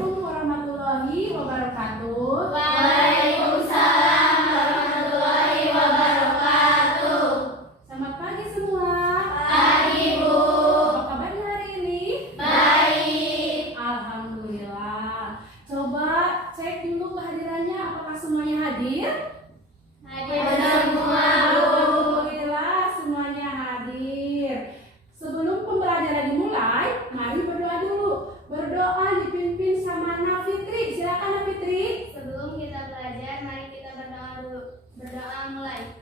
warahmatullahi wabarakatuh. Waalaikumsalam warahmatullahi wabarakatuh. Selamat pagi semua. Pagi, Bu. Apa kabarnya hari ini? Baik. Alhamdulillah. Coba cek dulu kehadirannya, apakah semuanya hadir? Hadir semua, Bu. Alhamdulillah semuanya hadir. Sebelum pembelajaran dimulai, mari berdoa dulu. Berdoa dipimpin sama Nafitri. Silakan Nafitri. Sebelum kita belajar, mari kita berdoa dulu. Berdoa mulai.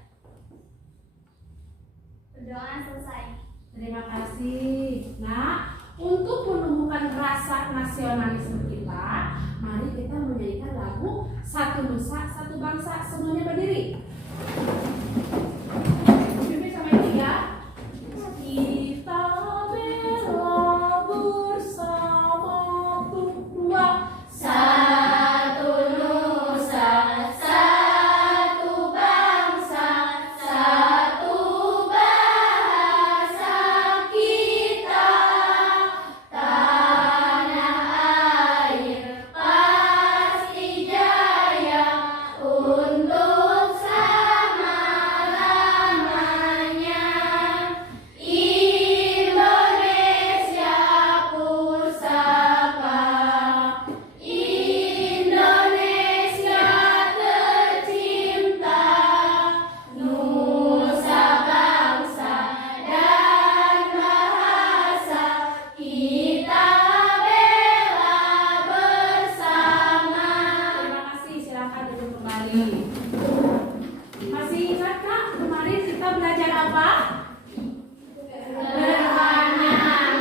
Berdoa selesai. Terima kasih. Nah, untuk menumbuhkan rasa nasionalisme kita, mari kita menyanyikan lagu Satu Nusa, Satu Bangsa. Semuanya berdiri. Dipimpin sama ini ya. Kita bela bersama tua. Satu nusa, satu bangsa, satu bahasa kita. Tanah air pasti jaya untuk selama-lamanya. Indonesia pusaka, Indonesia tercinta, nusa bangsa dan bahasa kita bela bersama. Terima kasih. Silakan duduk kembali. Masih ingat Kak, kemarin kita belajar apa? Gerhana.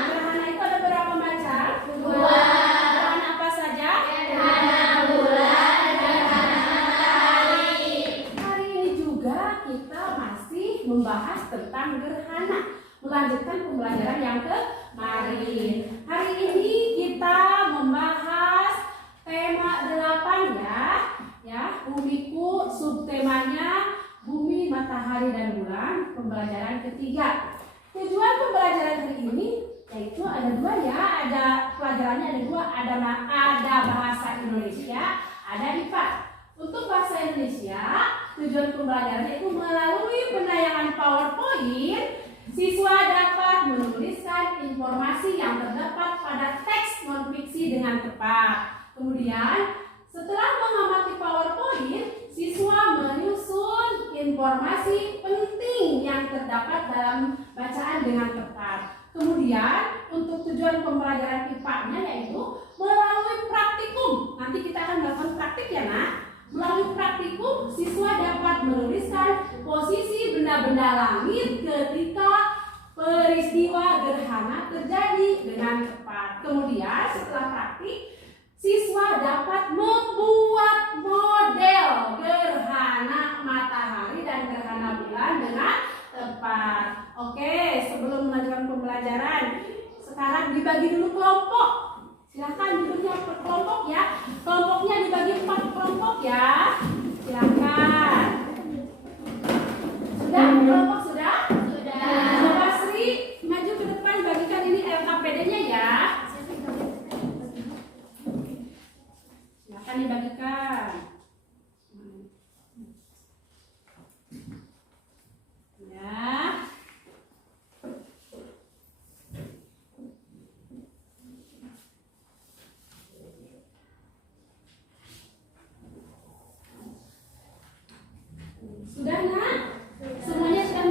Gerhana itu ada berapa macam? Dua. Gerhana apa saja? Gerhana bulan, gerhana matahari. Hari ini juga kita masih membahas tentang gerhana, melanjutkan pembelajaran yang kemarin. Hari ini kita membahas tema 8 ya, bumiku, subtemanya bumi, matahari dan bulan, pembelajaran ketiga. Tujuan pembelajaran hari ini yaitu ada dua ya, ada pelajarannya ada dua, ada bahasa Indonesia, ada IPA. Untuk bahasa Indonesia, tujuan pembelajaran yaitu melalui penayangan PowerPoint, siswa dapat menuliskan informasi yang terdapat pada teks non-fiksi dengan tepat. Kemudian, setelah mengamati PowerPoint, siswa menyusun informasi penting yang terdapat dalam bacaan dengan tepat. Kemudian, untuk tujuan pembelajaran IPA-nya yaitu melalui praktikum. Nanti kita akan melakukan praktik ya, Nak. Melalui praktikum, siswa dapat menuliskan posisi benda-benda langit ketika peristiwa gerhana terjadi dengan tepat. Kemudian, setelah praktik, siswa dapat membuat model gerhana matahari dan gerhana bulan dengan tepat. Oke, sebelum melanjutkan pembelajaran, sekarang dibagi dulu kelompok. Silakan duduknya per kelompok ya. Kelompoknya dibagi 4 kelompok ya. Silakan. Sudah? Kelompok sudah? Sudah. Coba Sri maju ke depan, bagikan ini LKPD-nya ya. Silakan dibagikan. Ya. Sudah, Nak? Semuanya sudah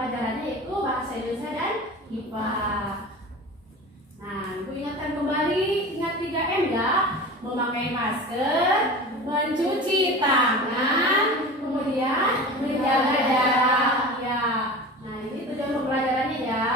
pembelajarannya yaitu bahasa Indonesia dan IPA. Nah, Ibu ingatkan kembali, ingat 3M ya. Memakai masker, mencuci tangan, kemudian menjaga jarak. Ya. Nah, ini tujuan pembelajarannya ya.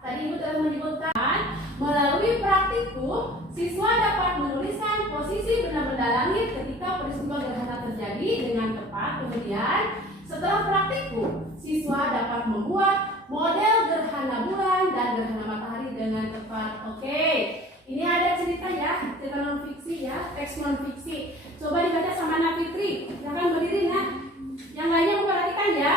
Tadi Ibu telah menyebutkan melalui praktikum siswa dapat menuliskan posisi benda-benda langit ketika peristiwa gerhana terjadi dengan tepat. Kemudian setelah praktikum siswa dapat membuat model gerhana bulan dan gerhana matahari dengan tepat. Oke. Ini ada cerita ya, cerita non fiksi ya, teks non fiksi. Coba dibaca sama Nak Fitri. Silakan berdiri Nak. Yang lainnya memperhatikan ya.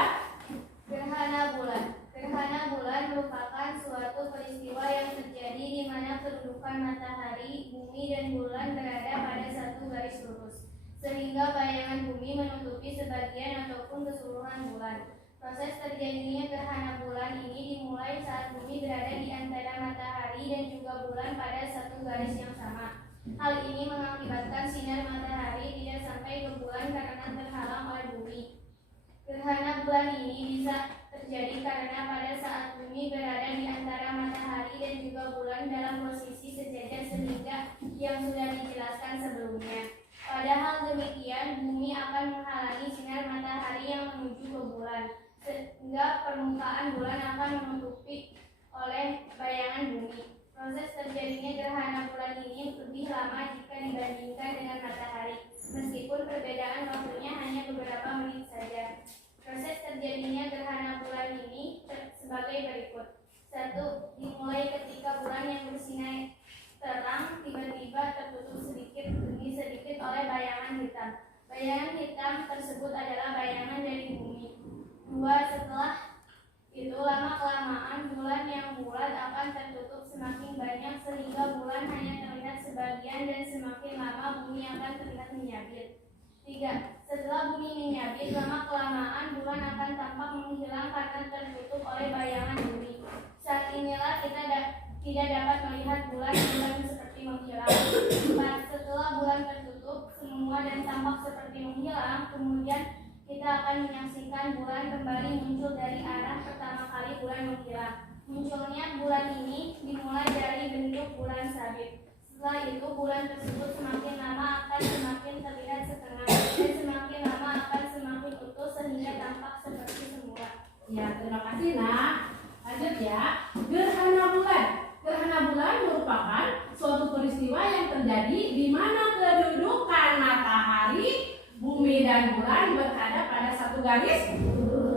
Gerhana bulan. Gerhana bulan merupakan suatu peristiwa yang terjadi di mana kedudukan matahari, bumi, dan bulan berada pada satu garis lurus, sehingga bayangan bumi menutupi sebagian ataupun keseluruhan bulan. Proses terjadinya gerhana bulan ini dimulai saat bumi berada di antara matahari dan juga bulan pada satu garis yang sama. Hal ini mengakibatkan sinar matahari tidak sampai ke bulan karena terhalang oleh bumi. Gerhana bulan ini bisa terjadi karena pada saat bumi berada di antara matahari dan juga bulan dalam posisi sejajar sehingga yang sudah dijelaskan sebelumnya. Padahal demikian, bumi akan menghalangi sinar matahari yang menuju ke bulan, sehingga permukaan bulan akan menutupi oleh bayangan bumi. Proses terjadinya gerhana bulan ini lebih lama jika dibandingkan dengan matahari, meskipun perbedaan waktunya hanya beberapa menit saja. Proses terjadinya gerhana bulan ini sebagai berikut. 1. Dimulai ketika bulan yang bersinar terang tiba-tiba tertutup sedikit demi sedikit oleh bayangan hitam. Bayangan hitam tersebut adalah bayangan dari bumi. 2. Setelah itu lama-kelamaan bulan yang bulat akan tertutup semakin banyak sehingga bulan hanya terlihat sebagian dan semakin lama bumi akan terlihat menyabit. 3. Setelah bumi menyabit, lama-kelamaan bulan akan tampak menghilang karena tertutup oleh bayangan bumi. Saat inilah kita tidak dapat melihat bulan seperti menghilang. 4. Setelah bulan tertutup semua dan tampak seperti menghilang, kemudian kita akan menyaksikan bulan kembali muncul dari arah pertama kali bulan menghilang. Munculnya bulan ini dimulai dari bentuk bulan sabit. Setelah itu bulan tersebut semakin lama akan semakin terlihat setengah dan semakin lama akan semakin utuh sehingga tampak seperti semula. Ya, terima kasih Nak. Lanjut ya. Gerhana bulan. Gerhana bulan merupakan suatu peristiwa yang terjadi di mana kedudukan matahari, bumi dan bulan berada pada satu garis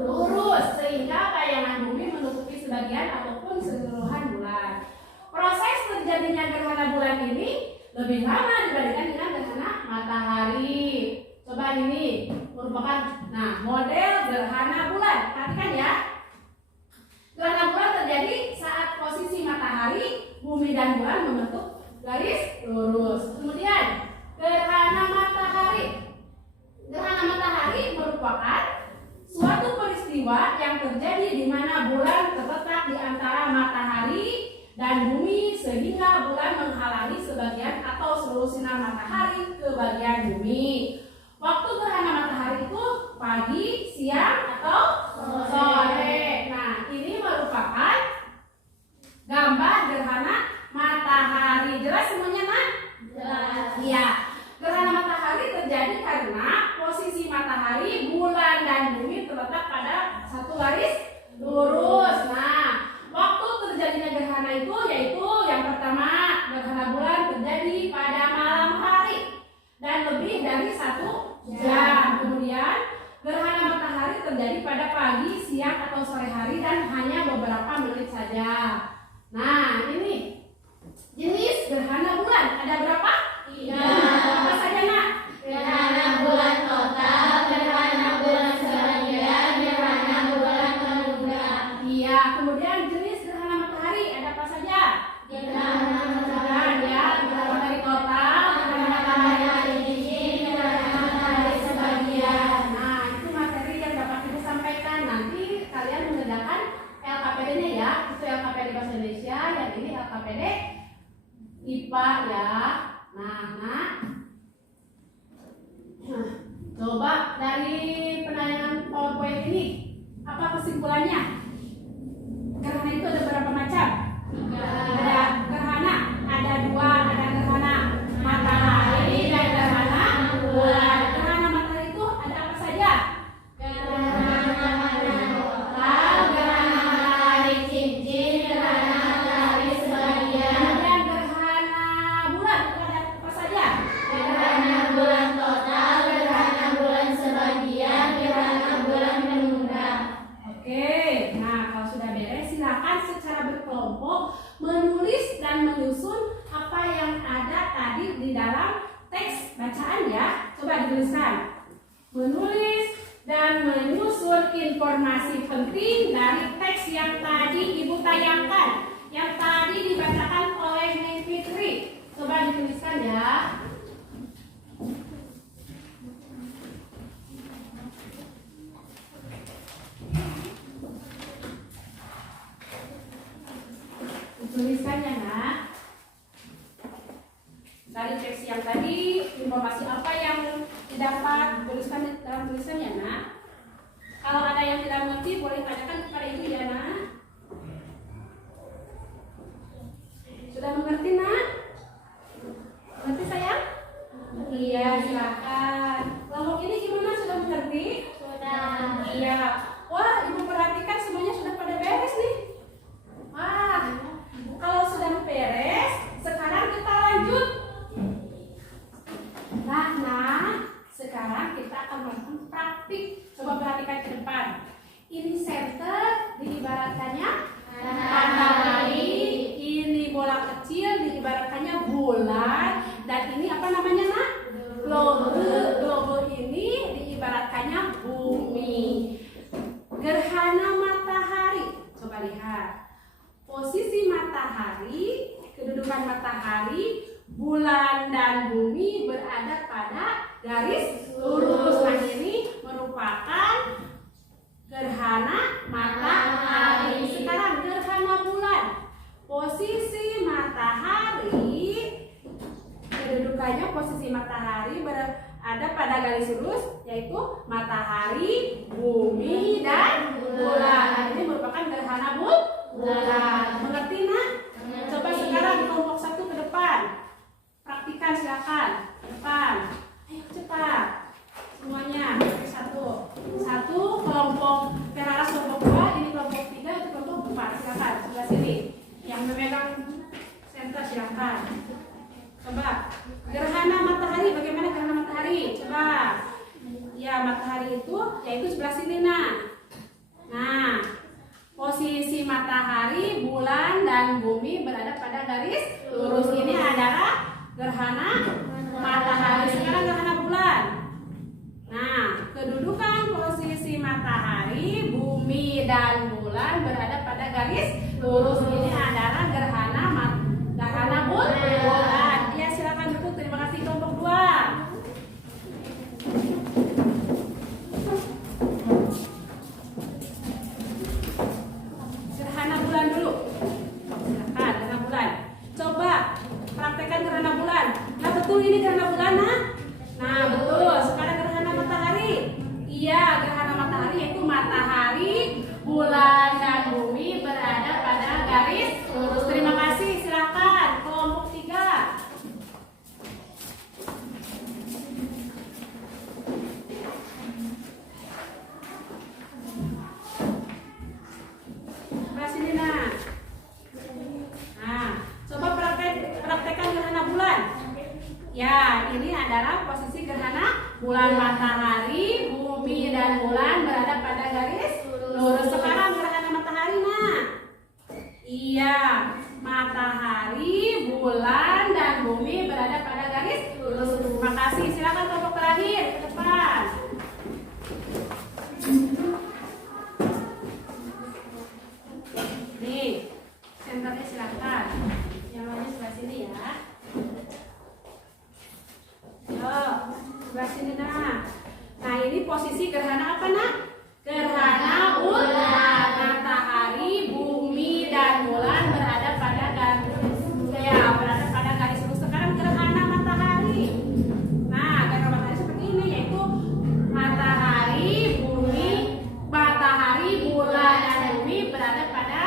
lurus sehingga bayangan bumi menutupi sebagian ataupun keseluruhan bulan. Proses terjadinya gerhana bulan ini lebih lama dibandingkan dengan gerhana matahari. Coba ini merupakan model gerhana bulan. Perhatikan ya. Gerhana bulan terjadi saat posisi matahari, bumi dan bulan membentuk garis lurus. Kemudian gerhana matahari. Gerhana matahari merupakan suatu peristiwa yang terjadi di mana bulan terletak di antara matahari dan bumi sehingga bulan menghalangi sebagian atau seluruh sinar matahari ke bagian bumi. Waktu gerhana matahari itu pagi, siang, atau sore. Nah, ini merupakan gambar gerhana matahari. Jelas semuanya, Nak? Jelas. Iya. Gerhana matahari terjadi karena posisi matahari, bulan, dan bumi terletak pada satu garis lurus. Nah, waktu terjadinya gerhana itu yaitu yang pertama, gerhana bulan terjadi pada malam hari dan lebih dari 1 jam. Kemudian gerhana matahari terjadi pada pagi, siang, atau sore hari dan hanya beberapa menit saja. Nah, ini jenis gerhana bulan. Ada berapa? 3. Apa saja, Nak? Gerhana bulan total, gerhana bulan sebagian, gerhana bulan penumbra. Iya, kemudian jenis gerhana matahari ada apa saja? Gerhana Bulan ya, gerhana matahari total, gerhana matahari cincin, gerhana matahari sebagian. Nah, itu materi yang dapat Ibu sampaikan. Nanti kalian mengerjakan LKPD-nya ya. Itu LKPD Bahasa Indonesia, yang ini LKPD IPA ya. Nah, coba dari penayangan PowerPoint ini apa kesimpulannya? Gerhana itu ada berapa macam? Ada gerhana, ada dua, ada gerhana matahari dan gerhana bulan. Gerhana matahari itu ada apa saja? Dan gerhana bulan itu ada apa saja? Oke, nah kalau sudah beres silakan secara berkelompok menulis dan menyusun apa yang ada tadi di dalam teks bacaan ya. Coba dituliskan. Menulis dan menyusun informasi penting dari teks yang tadi Ibu tayangkan, yang tadi dibacakan oleh Neng Fitri. Coba dituliskan ya. Tuliskan ya nak. Dari teks yang tadi informasi apa yang didapat, tuliskan dalam tulisan ya nak. Kalau ada yang tidak mengerti boleh tanyakan kepada ibu ya nak. Sudah mengerti nak? Mengerti sayang? Iya silakan. Kelompok ini gimana, sudah mengerti? Sudah. Iya. Wah ibu perhatikan semuanya sudah pada beres nih. Wah. Kalau sudah beres, sekarang kita lanjut. Nah, sekarang kita akan melakukan praktik. Coba perhatikan ke depan. Ini center, diibaratkannya matahari. Ini bola kecil, diibaratkannya bulan. Dan ini apa namanya nak? Globe. Globe ini diibaratkannya bumi. Gerhana matahari. Coba lihat. Posisi matahari, kedudukan matahari, bulan dan bumi berada pada garis lurus. Nah ini merupakan gerhana matahari. Sekarang gerhana bulan. Posisi matahari, kedudukannya posisi matahari berada pada garis lurus, yaitu matahari, bumi dan bulan. Nah, ini merupakan gerhana bulan. Mengerti nak? Coba sekarang kelompok satu ke depan. Praktikan silakan. Ke depan. Ayo cepat. Semuanya. Satu. Kelompok Teraras kelompok 2, ini kelompok 3, itu kelompok 4. Silakan sebelah sini. Yang memegang center silakan. Coba. Gerhana matahari. Bagaimana gerhana matahari? Coba. Ya matahari itu yaitu sebelah sini nak. Nah. Posisi matahari, bulan, dan bumi berada pada garis lurus. Ini adalah gerhana matahari. Sekarang gerhana bulan. Nah, kedudukan posisi matahari, bumi, dan bulan berada pada garis lurus. Ini adalah gerhana bulan. Ya, silakan duduk. Terima kasih kelompok 2. Ini gerhana bulan nah betul. Sekarang gerhana matahari. Iya gerhana matahari yaitu matahari, bulan dan bumi berada pada garis lurus. Terima kasih. Silakan kelompok 3. Sebelah sini nah. Coba praktekkan gerhana bulan. Ya, ini adalah posisi gerhana bulan. Matahari, bumi, dan bulan berada pada garis lurus. Sekarang gerhana matahari, nah. Iya, matahari, bulan, dan bumi berada pada garis lurus. Terima kasih. Silakan kelompok terakhir ke depan. Nih, senternya silakan. Yang lainnya sebelah sini ya. Sebelah sini nah. Nah ini posisi gerhana apa nak? Gerhana bulan. Matahari, bumi, dan bulan berada pada garis lurus. Sekarang gerhana matahari. Nah gerhana matahari seperti ini, yaitu matahari, bulan, dan bumi berada pada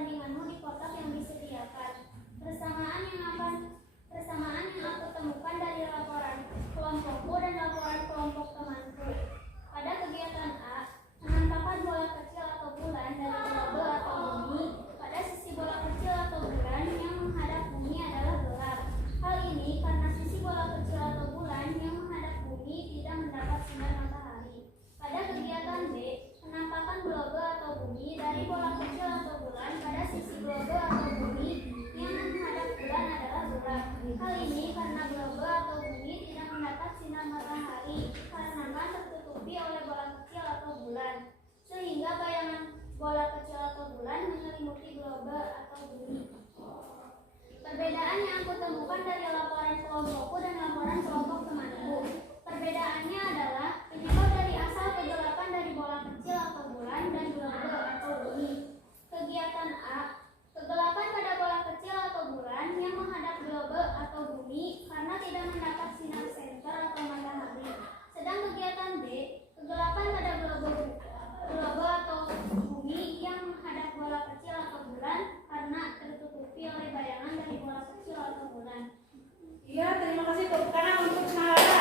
pertandinganmu di kotak yang disediakan. Persamaan yang aku temukan dari laporan kelompokku dan laporan kelompok temanku. Pada kegiatan A, penampakan bola kecil atau bulan dari globe atau bumi pada sisi bola kecil atau bulan yang menghadap bumi adalah gelap. Hal ini karena sisi bola kecil atau bulan yang menghadap bumi tidak mendapat sinar matahari. Pada kegiatan B, penampakan globe atau bumi dari bola kecil atau bulan pada sisi globe atau bumi yang menghadap bulan adalah gelap. Hal ini karena globe atau bumi tidak mendapat sinar matahari karena tertutupi oleh bola kecil atau bulan, sehingga bayangan bola kecil atau bulan menyelimuti globe atau bumi. Perbedaan yang aku temukan dari laporan kelompokku dan laporan kelompok temanku. Perbedaannya adalah penyebab dari asal kegelapan dari bola kecil atau bulan dan globe atau bumi. Kegiatan A, kegelapan pada bola kecil atau bulan yang menghadap globe atau bumi karena tidak mendapat sinar senter atau matahari. Sedang kegiatan B, kegelapan pada globe atau bumi yang menghadap bola kecil atau bulan karena tertutupi oleh bayangan dari bola kecil atau bulan. Iya, terima kasih tepuk tangan untuk Nara.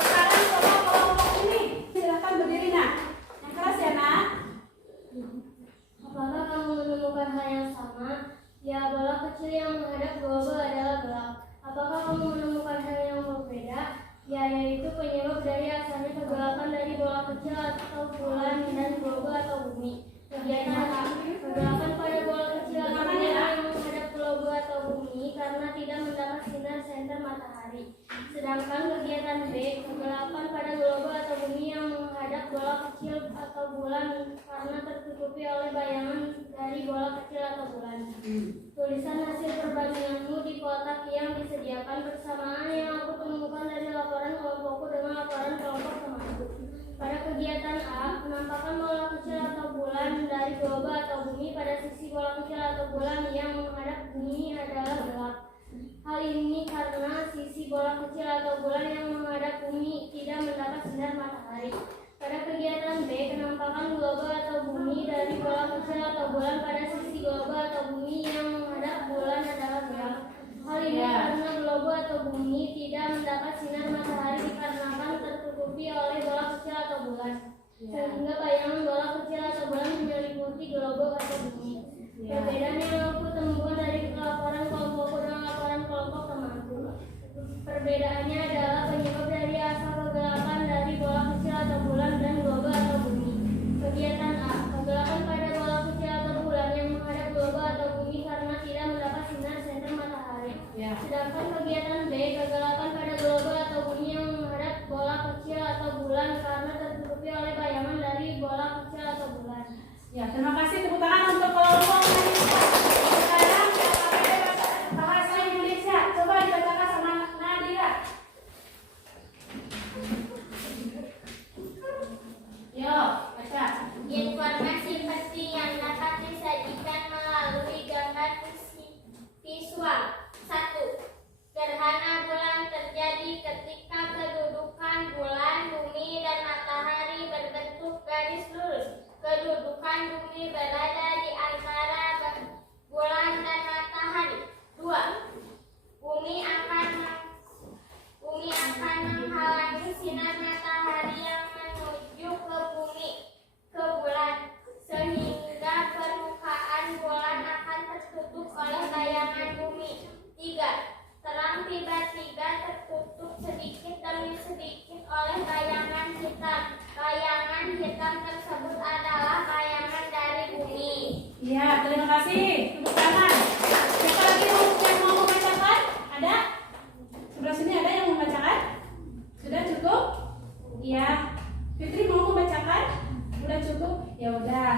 Sekarang coba kelompok ini, silahkan berdiri nak. Yang keras ya nak. Apakah kamu menemukan hal yang sama? Ya, bola kecil yang menghadap globe adalah gelap. Apakah kamu menemukan hal yang berbeda? Ya, yaitu penyebab dari asalnya kegelapan dari bola kecil atau bulan dan globe atau bumi. Kegiatan A, kegelapan pada bola kecil atau bulan yang menghadap globe atau bumi karena tidak mendapat sinar senter matahari. Sedangkan kegiatan B, kegelapan pada globe atau bumi yang menghadap bola kecil atau bulan karena tertutupi oleh bayangan dari bola kecil atau bulan. Tulisan hasil perbandinganmu di kotak yang disediakan. Persamaan yang aku temukan dari laporan kelompokku dengan laporan kelompok temanku. Pada kegiatan A, penampakan bola kecil atau bulan dari globe atau bumi pada sisi bola kecil atau bulan yang menghadap bumi adalah gelap. Hal ini karena sisi bola kecil atau bulan yang menghadap bumi tidak mendapat sinar matahari. Pada kegiatan B, penampakan globe atau bumi dari bola kecil atau bulan pada sisi globe atau bumi yang menghadap bulan adalah gelap. Hal ini karena globe atau bumi tidak mendapat sinar matahari dikarenakan tertutupi oleh bola kecil atau bulan, sehingga bayangan bola kecil atau bulan menyelimuti globe atau bumi. Perbedaan yang aku temukan dari laporan kelompokku dan laporan kelompok temanku. Perbedaannya adalah penyebab dari asal kegelapan dari bola kecil atau bulan dan globe atau bumi. Kegiatan A, kegelapan pada bola kecil atau bulan yang menghadap globe atau bumi karena tidak mendapat sinar senter matahari. Sedangkan kegiatan B, kegelapan pada globe atau bumi yang menghadap bola kecil atau bulan karena tertutupi oleh bayangan dari bola kecil atau bulan. Ya, terima kasih tepuk tangan untuk kelompok Indonesia. Sekarang bahasa Indonesia, coba dibacakan sama Nadia. Yo, baca. Informasi penting yang dapat disajikan melalui gambar visual. 1. Gerhana bulan terjadi ketika kedudukan bulan, bumi, dan matahari berbentuk garis lurus. Kedudukan bumi berada di antara bulan dan matahari. 2. Bumi akan menghalangi sinar matahari yang menuju ke bulan, sehingga permukaan bulan akan tertutup oleh bayangan bumi. 3. Terang tiba-tiba tertutup sedikit demi sedikit oleh bayangan hitam. Bayangan hitam tersebut adalah bayangan dari bumi. Ya, terima kasih. Tepuk tangan. Siapa lagi yang mau membacakan? Ada? Sebelah sini ada yang membacakan? Sudah cukup? Iya. Fitri mau membacakan? Udah cukup? Ya udah.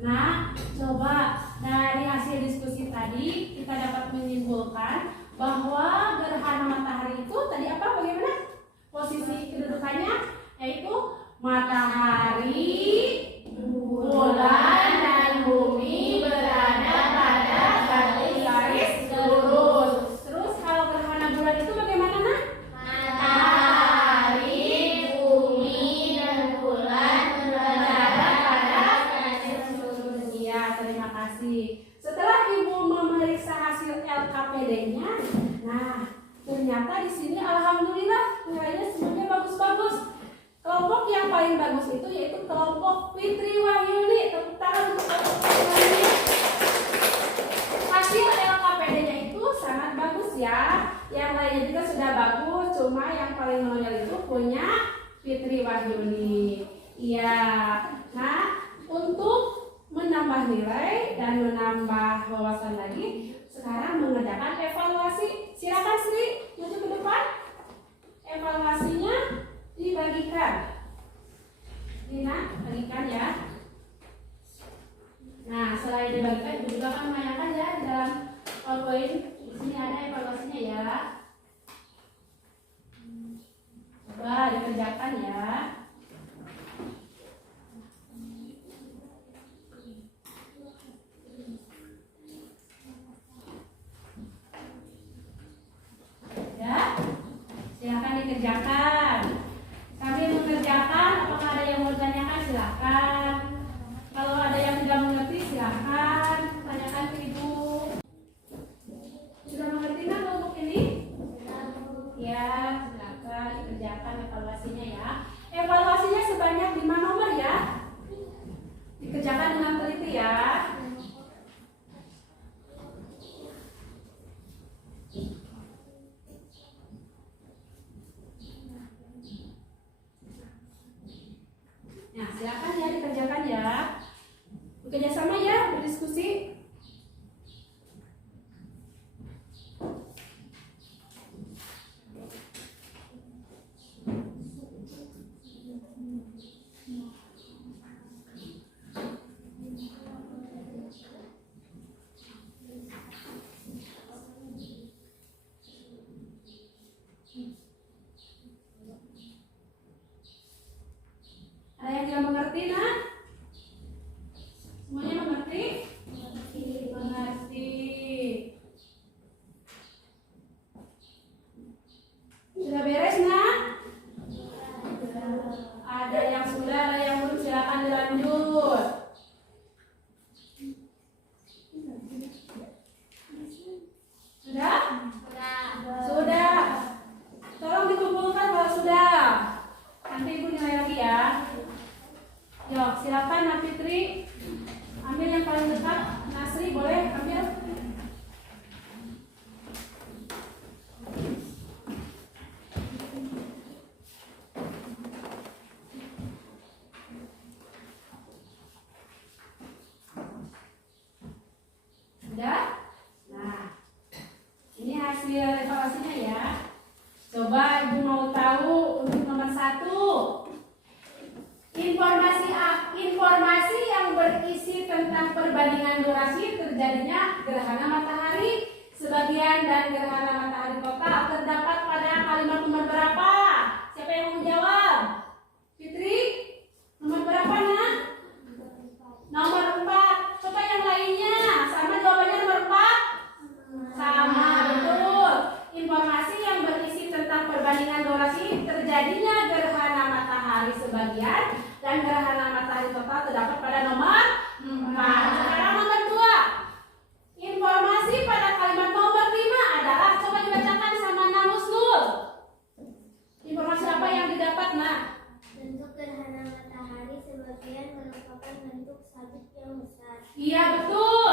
Nah, coba dari hasil diskusi tadi kita dapat menyimpulkan bahwa gerhana matahari itu tadi apa? Bagaimana posisi kedudukannya? Yaitu matahari, bulan, dan bumi berada pada garis lurus. Terus kalau gerhana bulan itu bagaimana, Nak? Matahari, bumi, dan bulan berada pada garis lurus. Iya, terima kasih. kasih. Setelah Ibu memeriksa hasil LKPD-nya, nah ternyata di sini alhamdulillah nilainya semuanya bagus-bagus. Kelompok yang paling bagus itu yaitu kelompok Fitri Wahyuni. Tepuk tangan untuk kelompok Fitri Wahyuni. Hasil LKPD-nya itu sangat bagus ya. Yang lainnya juga sudah bagus, cuma yang paling menonjol itu punya Fitri Wahyuni. Iya. Nah, untuk menambah nilai dan menambah wawasan lagi, sekarang mengerjakan evaluasi. Silakan Sri, maju ke depan. Evaluasinya dibagikan. Nina, bagikan ya. Nah, selain dibagikan, Ibu juga akan menanyakan ya di dalam PowerPoint. Di sini ada evaluasinya ya. Coba dikerjakan ya. Silakan dikerjakan. Sambil mengerjakan, apakah ada yang mau ditanyakan? Silakan. Kalau ada yang tidak mengerti, silakan tanyakan ke Ibu. Sudah mengerti kan kelompok ini? Ya, silakan dikerjakan evaluasinya ya. Evaluasinya sebanyak 5 nomor ya. Dikerjakan dengan teliti ya. Nah, silakan ya dikerjakan ya. Bekerja sama ya, berdiskusi. Ada yang tidak mengerti, nak? Semuanya mengerti? Mengerti. Sudah beres, nak? Ada yang sudah, ada yang belum. Silakan dilanjut. Sudah? Sudah. Tolong dikumpulkan kalau sudah. Nanti Ibu nilai lagi ya. Yuk, silakan Nak Fitri. Ambil yang paling dekat. Nasri boleh ambil. Sudah? Nah, ini hasil evaluasinya ya. Coba Ibu mau tahu untuk nomor 1. Informasi yang berisi tentang perbandingan durasi terjadinya gerhana matahari sebagian dan gerhana matahari total terdapat pada kalimat nomor berapa? Siapa yang mau menjawab? Fitri? Nomor berapa, nak? Nomor 4. Coba yang lainnya. Sama jawabannya nomor 4? Sama, betul. Informasi yang berisi tentang perbandingan durasi terjadinya gerhana matahari sebagian dan gerhana matahari total terdapat pada nomor 4. Sekarang nomor 2. Informasi pada kalimat nomor 5 adalah, coba dibacakan sama Namusnul. Informasi apa yang didapat, nak? Bentuk gerhana matahari sebagian merupakan bentuk sabit yang besar. Iya, betul.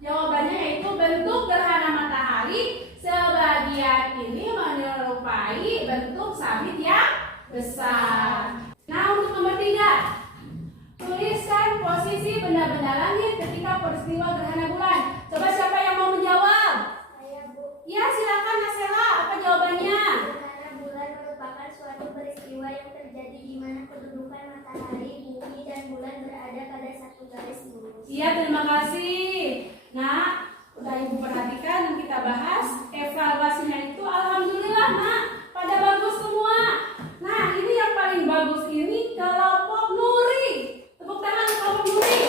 Jawabannya yaitu bentuk gerhana matahari sebagian ini menyerupai bentuk sabit yang besar. Nah, untuk nomor 3, tuliskan posisi benda-benda langit ketika peristiwa gerhana bulan. Coba siapa yang mau menjawab? Saya, Bu. Ya, silakan Nasela. Apa jawabannya? Gerhana bulan merupakan suatu peristiwa yang terjadi di mana kedudukan matahari, bumi, dan bulan berada pada satu garis lurus. Iya, terima kasih. Nah, udah Ibu perhatikan dan kita bahas evaluasinya itu alhamdulillah, nak, pada bagus semua. Nah, ini yang paling bagus ini kelompok Nuri. Tepuk tangan kelompok Nuri.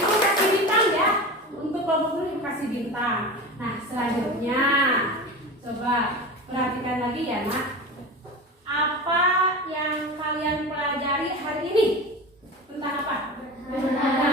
Ibu kasih bintang ya. Untuk kelompok Nuri Ibu kasih bintang. Nah, selanjutnya coba perhatikan lagi ya, nak. Apa yang kalian pelajari hari ini? Tentang apa? Gerhana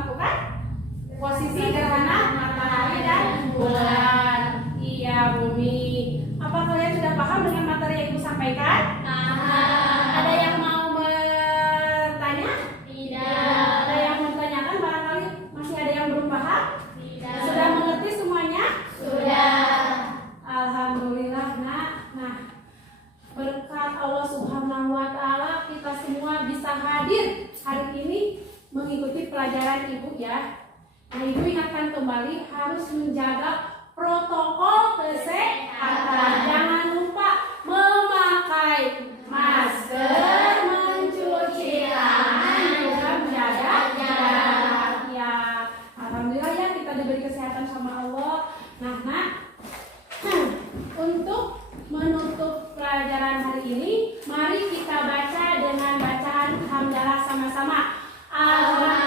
melakukan posisi gerhana matahari dan bulan. Iya, Bumi. Apa kalian sudah paham dengan materi yang Ibu sampaikan? Ada yang mau bertanya? Tidak. Ada yang mau ditanyakan? Barangkali masih ada yang belum paham? Tidak. Sudah mengerti semuanya? Sudah. Alhamdulillah, Nak. Nah, berkat Allah Subhanahu wa Ta'ala, kita semua bisa hadir hari ini mengikuti pelajaran Ibu ya. Nah, Ibu ingatkan kembali harus menjaga protokol kesehatan. Jangan lupa memakai masker, mencuci tangan, juga menjaga jarak. Ya, alhamdulillah ya kita diberi kesehatan sama Allah. Nah, Nak, untuk menutup pelajaran hari ini, mari kita baca dengan bacaan hamdalah sama-sama. Alhamdulillah.